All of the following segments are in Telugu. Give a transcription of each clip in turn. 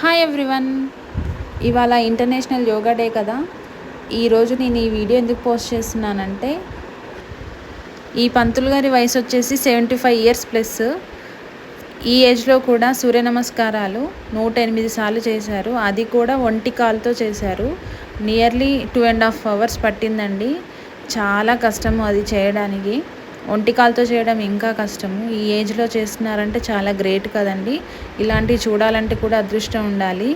హాయ్ ఎవ్రీవన్ ఇవాళ ఇంటర్నేషనల్ యోగా డే కదా. ఈరోజు నేను ఈ వీడియో ఎందుకు పోస్ట్ చేస్తున్నానంటే ఈ పంతులు గారి వయసు వచ్చేసి సెవెంటీ ఫైవ్ ఇయర్స్ ప్లస్ ఈ ఏజ్లో కూడా సూర్య నమస్కారాలు నూట ఎనిమిది సార్లు చేశారు. అది కూడా ఒంటి కాలుతో చేశారు. Nearly two and half hours పట్టిందండి. చాలా కష్టము అది చేయడానికి. ఒంటికాలతో చేయడం ఇంకా కష్టము. ఈ ఏజ్లో చేస్తున్నారంటే చాలా గ్రేట్ కదండి. ఇలాంటివి చూడాలంటే కూడా అదృష్టం ఉండాలి.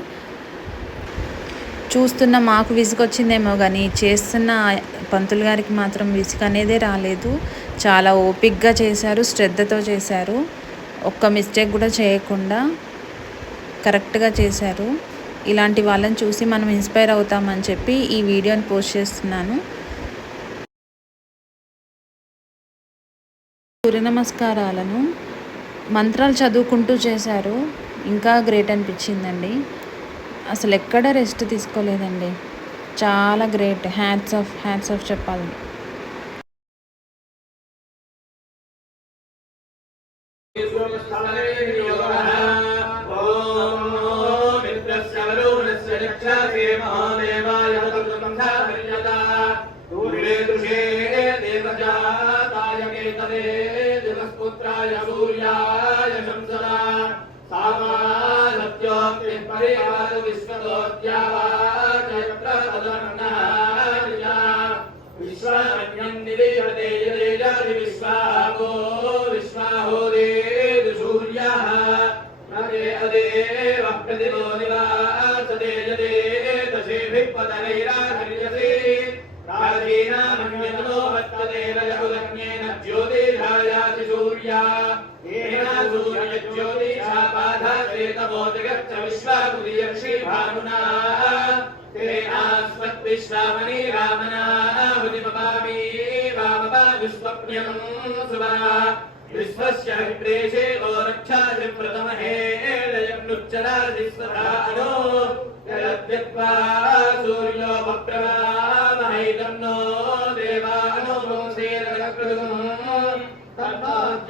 చూస్తున్న మాకు విసుగొచ్చిందేమో కానీ చేస్తున్న పంతులు గారికి మాత్రం విసుగు అనేదే రాలేదు. చాలా ఓపిక్గా చేశారు శ్రద్ధతో చేశారు. ఒక్క మిస్టేక్ కూడా చేయకుండా కరెక్ట్గా చేశారు. ఇలాంటి వాళ్ళని చూసి మనం ఇన్స్పైర్ అవుతామని చెప్పి ఈ వీడియోని పోస్ట్ చేస్తున్నాను. సూర్య నమస్కారాలను మంత్రాలు చదువుకుంటూ చేశారు. ఇంకా గ్రేట్ అనిపించిందండి. అసలు ఎక్కడ రెస్ట్ తీసుకోలేదండి. చాలా great. Hats off hats off చెప్పాలి. పుత్రాయ సూర్యాయ శంసదా సామానత్యోక్తి పరివార విశ్వతోద్యావాచయప్రతదన్నః విశ్వమన్యం నివేశతే యదేజాది విశ్వాగో విశ్వాహోదేదు సూర్యः. నరే అదేవ ప్రతిభో నివాసతే యదేత శేభిః పతనైరాహర్యసే ప్రాచీనామన్యతో వర్తతే सूर्यज्योतिषापाधाचेतमो जगच्च विश्वाकुदीयक्षीभानुना तेनास्मद्विश्वामणि रामनाहुतिमपामि वामपादुस्वप्न्यं सुवा विश्वस्य हरिप्रेषे गोरक्षाय प्रथमहे लयन्नुच्चराजिस्वधा अनो सूर्यो वप्रभा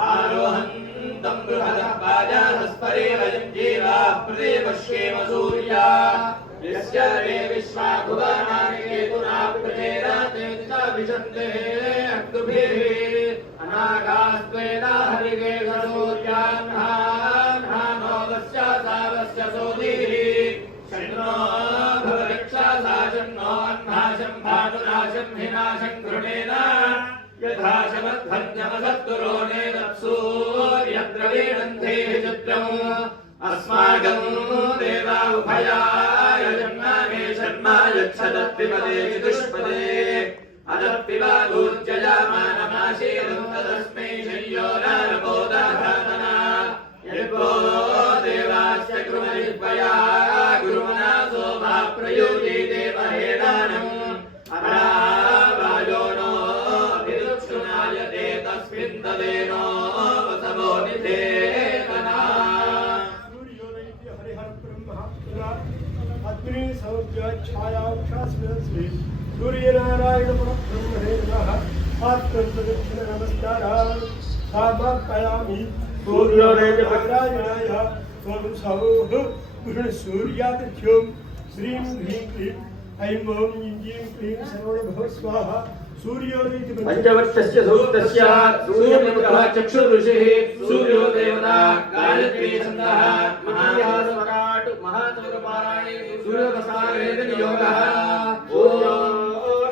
आरोहन्तम् बृहदः पाजाहस्परे वयम् जीवाः प्रदेवश्येम सूर्या यस्य रे विश्वा भुवनानि केतुना प्रचेरातेभिषन्ते अक्तुभिः अनागास्त्वेन हरिगेश भानुनाशं हिनाशं घृणेन यथा शमध्वन्यमसत्तुरोणेन सूर्यद्रवीणन्धेः चित्रम् अस्माकं देवा उभयाय जन्मामे शर्मा यच्छदत्तिपदे चतुष्पदे अदत्पिबाधूर्जयामानमाशीलं तदस्मै शय्यो नारबोधाघातना तस्मिन्दलेनो हरिहर ब्रह्म अग्नि सौर्य छायाक्षास्मिन् सूर्यनारायणपरब्रह्मणे नमः आत्मन्तदक्षिणनमस्कारः समापयामि सूर्यो नैति श्रीं ह्रीं क्लीं ऐं ॐ ह्रीं क्लीं सर्वणभव स्वाहा पंचवर्तस्य सूक्तस्य सूर्यपुत्रः चक्षुर्ऋषिः सूर्यो देवता कालत्वेसन्दः महायासवराट् महासौरपाराणे सूर्यप्रसारवेदनियोगः ॐ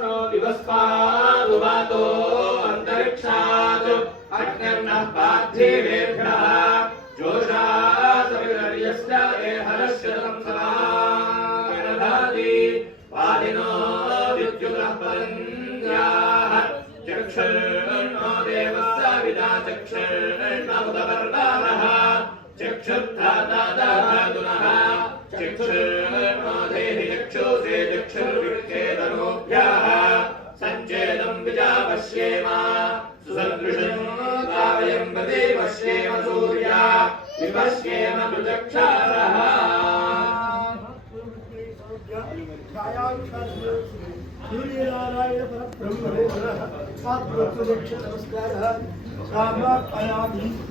नो विवस्पादुवातो अन्तरिक्षात्। अग्निर्नः पार्थिवेभ्यः। जोषा सविरर्यस्य हरश्च विद्युतः परञ्जाः चक्षुर्नो देवस्य विदाचक्ष चक्षुर्नमुदवर्णानः चक्षुर्धाताधातुनः चक्षुर्नोधेहि चक्षुषे चक्षुर्विच्छेदनोभ्यः सञ्चेदम् विजापश्येम सुसदृशम् तावयम् प्रति पश्येम सूर्या विपश्येम दुचक्षासः सूर्यनारायण परब्रह्मणे नमः आत्मप्रदक्ष नमस्कारः रामात्मयामि